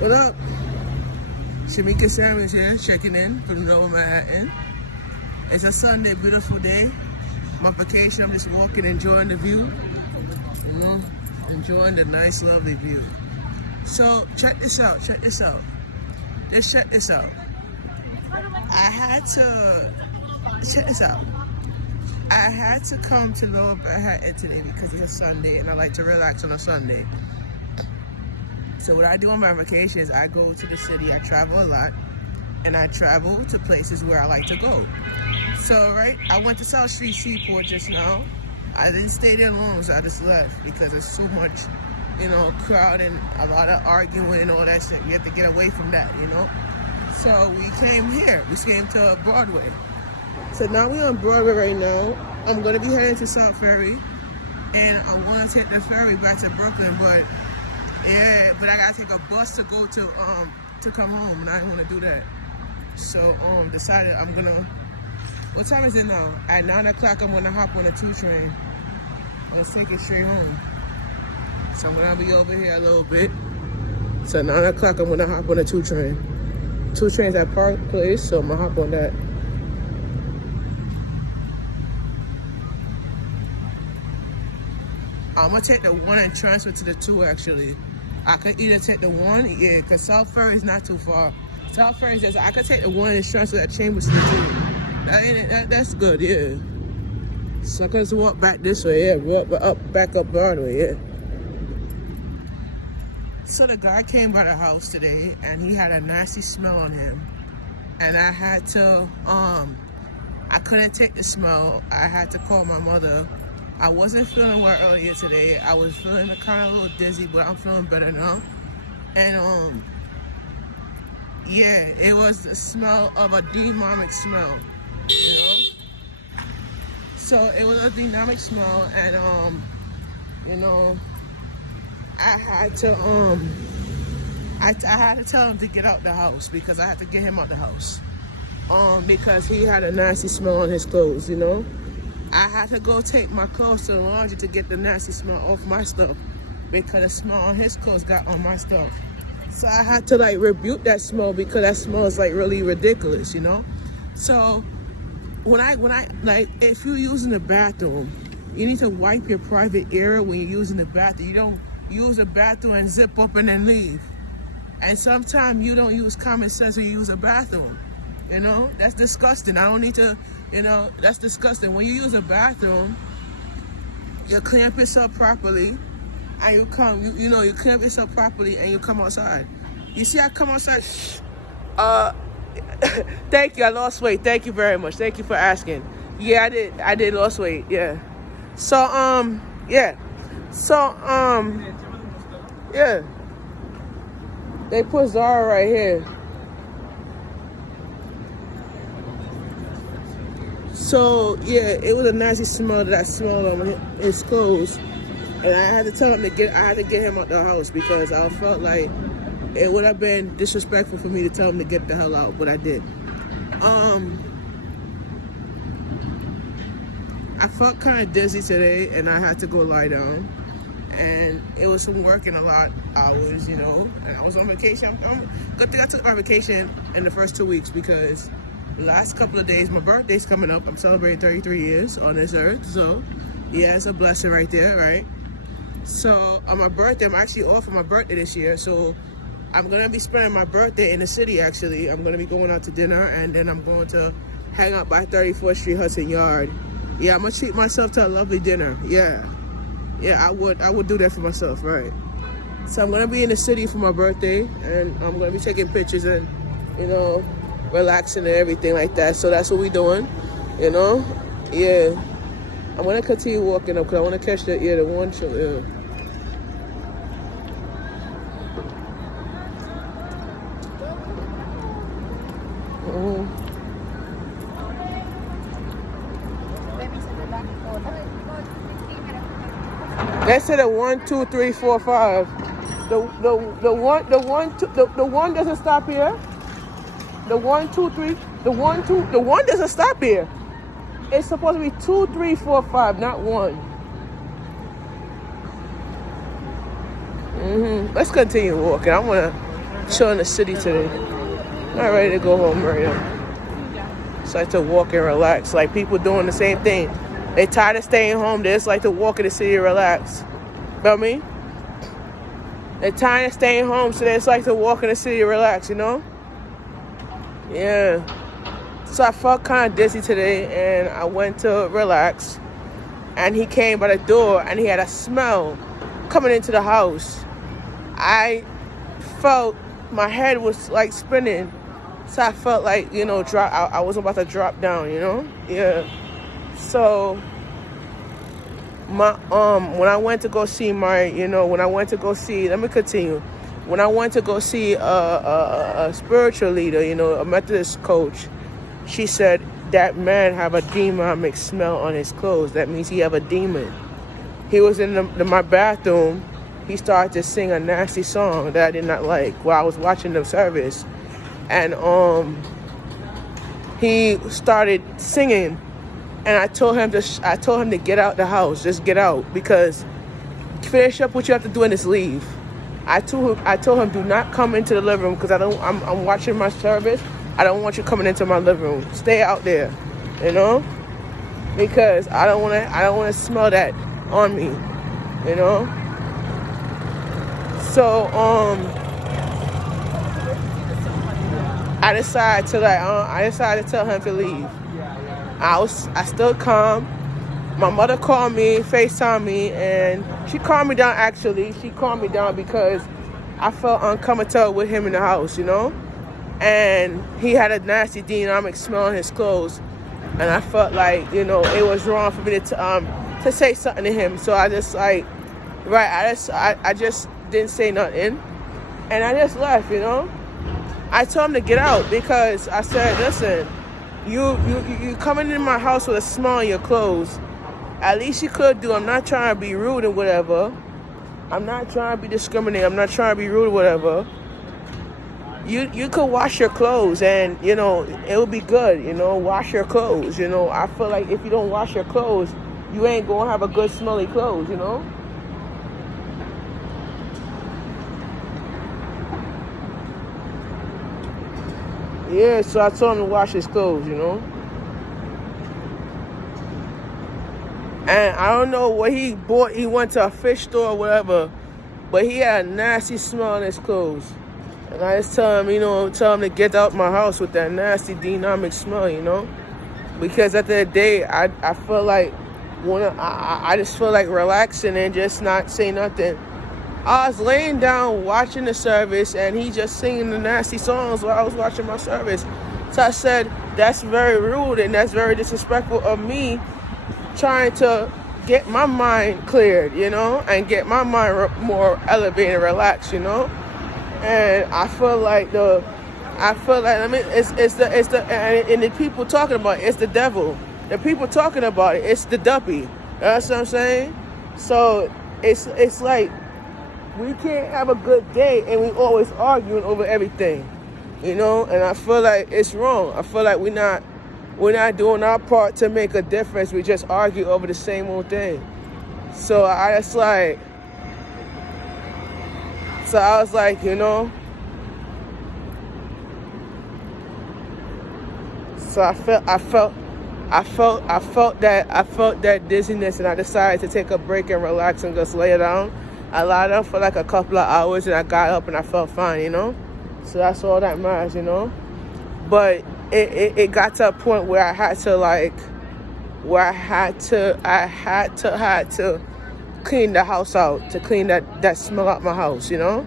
What up? Shamika Sandwich here, checking in from Lower Manhattan. It's a Sunday, beautiful day. My vacation, I'm just walking, enjoying the view. You know, enjoying the nice, lovely view. So, check this out. Just check this out. I had to come to Lower Manhattan today because it's a Sunday and I like to relax on a Sunday. So what I do on my vacations, I go to the city, I travel a lot, and I travel to places where I like to go. So, right, I went to South Street Seaport just now. I didn't stay there long, so I just left because there's so much, crowd and a lot of arguing and all that shit. We have to get away from that, So we came here. We came to Broadway. So now we're on Broadway right now. I'm gonna be heading to South Ferry, and I want to take the ferry back to Brooklyn, but I gotta take a bus to go to come home, and I didn't want to do that. So decided I'm gonna. What time is it now? At 9 o'clock, I'm gonna hop on a 2 train. Let's take it straight home. So I'm gonna be over here a little bit. So 9 o'clock, I'm gonna hop on a 2 train. 2 trains at Park Place, so I'm gonna hop on that. I'm gonna take the 1 and transfer to the 2 actually. I could either take the 1, because South Ferry is not too far. South Ferry is I could take the 1 and transfer that Chambers to the 2. That's good, yeah. So I can just walk back this way, yeah. Back up Broadway, yeah. So the guy came by the house today and he had a nasty smell on him. And I had to, I couldn't take the smell. I had to call my mother. I wasn't feeling well earlier today. I was feeling kind of a little dizzy, but I'm feeling better now. And it was the smell of a demonic smell, So it was a demonic smell, and I had to I had to tell him to get out the house because I had to get him out the house. Because he had a nasty smell on his clothes, I had to go take my clothes to the laundry to get the nasty smell off my stuff because the smell on his clothes got on my stuff. So I had to rebuke that smell because that smell is really ridiculous, So when I if you're using the bathroom, you need to wipe your private area when you're using the bathroom. You don't use the bathroom and zip up and then leave. And sometimes you don't use common sense when you use a bathroom. That's disgusting. I don't need to, that's disgusting. When you use a bathroom, you clean up yourself properly, and you come, you clean up yourself properly, and you come outside. You see, I come outside. Thank you. I lost weight. Thank you very much. Thank you for asking. Yeah, I did lose weight. Yeah. So yeah. So yeah. They put Zara right here. So yeah, it was a nasty smell that smelled on his clothes, and I had to tell him I had to get him out the house because I felt like it would have been disrespectful for me to tell him to get the hell out, but I did. I felt kind of dizzy today, and I had to go lie down, and it was from working a lot hours, and I was on vacation. I'm good thing I took my vacation in the first 2 weeks because the last couple of days, my birthday's coming up. I'm celebrating 33 years on this earth. So, yeah, it's a blessing right there, right? So, on my birthday, I'm actually off for my birthday this year. So, I'm going to be spending my birthday in the city, actually. I'm going to be going out to dinner, and then I'm going to hang out by 34th Street, Hudson Yard. Yeah, I'm going to treat myself to a lovely dinner. Yeah, I would do that for myself, right? So, I'm going to be in the city for my birthday, and I'm going to be taking pictures and, relaxing and everything like that. So that's what we're doing, Yeah. I'm gonna continue walking up because I want to catch the 1 show. Yeah. They said 1, 2, 3, 4, 5. The one doesn't stop here. The 1, 2, 3. The 1 doesn't stop here. It's supposed to be 2, 3, 4, 5, not 1. Let's continue walking. I want to chill in the city today. Not ready to go home right now. Just like to walk and relax. Like people doing the same thing. They tired of staying home. They just like to walk in the city and relax. Feel me? They tired of staying home, so they just like to walk in the city and relax, you know? Yeah. So I felt kind of dizzy today, and I went to relax. And he came by the door, and he had a smell coming into the house. I felt my head was like spinning, so I felt like, you know, I was about to drop down, you know? Yeah. So when I went to go see let me continue. When I went to go see a spiritual leader, you know, a Methodist coach, she said that man have a demonic smell on his clothes. That means he have a demon. He was in my bathroom. He started to sing a nasty song that I did not like while I was watching the service. And he started singing, and I told him to get out the house, just get out, because finish up what you have to do and just leave. I told him do not come into the living room because I'm watching my service. I don't want you coming into my living room. Stay out there, you know, because I don't want to smell that on me, you know. So I decided to tell him to leave. I still calm. My mother called me, FaceTime me, and she calmed me down. Actually, she calmed me down because I felt uncomfortable with him in the house, you know. And he had a nasty demonic smell on his clothes, and I felt like, you know, it was wrong for me to say something to him. So I just I just didn't say nothing, and I just left, you know. I told him to get out because I said, listen, you coming in my house with a smell on your clothes. At least you could do. I'm not trying to be rude or whatever. I'm not trying to be discriminating. I'm not trying to be rude or whatever. You could wash your clothes, and, you know, it would be good, you know. Wash your clothes, you know. I feel like if you don't wash your clothes, you ain't gonna have a good smelly clothes, you know. Yeah, so I told him to wash his clothes, you know. And I don't know what he bought. He went to a fish store or whatever, but he had a nasty smell on his clothes. And I just tell him to get out my house with that nasty demonic smell, you know. Because at the end of the day, I feel like I just feel like relaxing and just not say nothing. I was laying down watching the service, and he just singing the nasty songs while I was watching my service. So I said, that's very rude and that's very disrespectful of me trying to get my mind cleared, you know, and get my mind more elevated and relaxed, you know. And I feel like it's the people talking about it, it's the devil. The people talking about it, it's the duppy. That's what I'm saying. So it's like we can't have a good day and we always arguing over everything, you know. And I feel like it's wrong. I feel like we're not doing our part to make a difference. We just argue over the same old thing. So I was like, you know. So I felt that dizziness, and I decided to take a break and relax and just lay down. I lied down for like a couple of hours, and I got up and I felt fine, you know. So that's all that matters, you know. But it got to a point where I had to clean the house out, to clean that smell out my house, you know.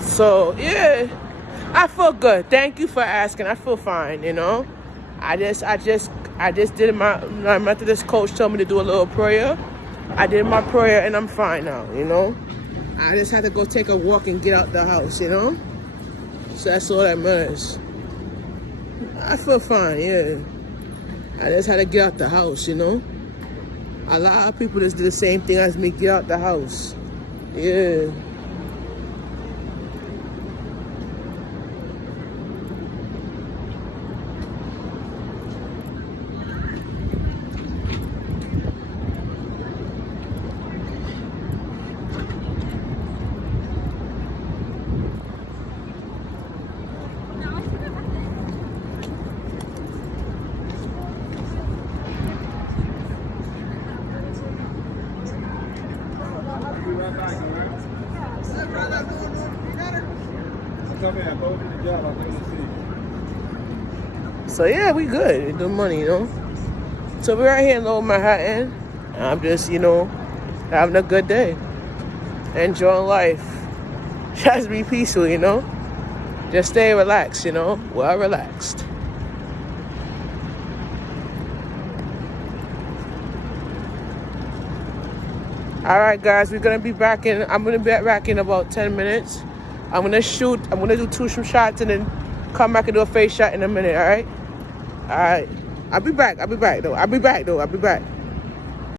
So, yeah, I feel good. Thank you for asking. I feel fine, you know. I just did my Methodist coach told me to do a little prayer. I did my prayer and I'm fine now, you know. I just had to go take a walk and get out the house, you know. So that's all that matters. I feel fine, yeah. I just had to get out the house, you know. A lot of people just do the same thing as me, get out the house. Yeah. So yeah, we good. We do money, you know. So we're right here in Lower Manhattan. I'm just, you know, having a good day, enjoying life. Just be peaceful, you know. Just stay relaxed, you know. Well relaxed. All right, guys, we're gonna be back in. I'm gonna be back in about 10 minutes. I'm gonna shoot. I'm gonna do 2 shots and then come back and do a face shot in a minute. All right. All right. I'll be back though. I'll be back.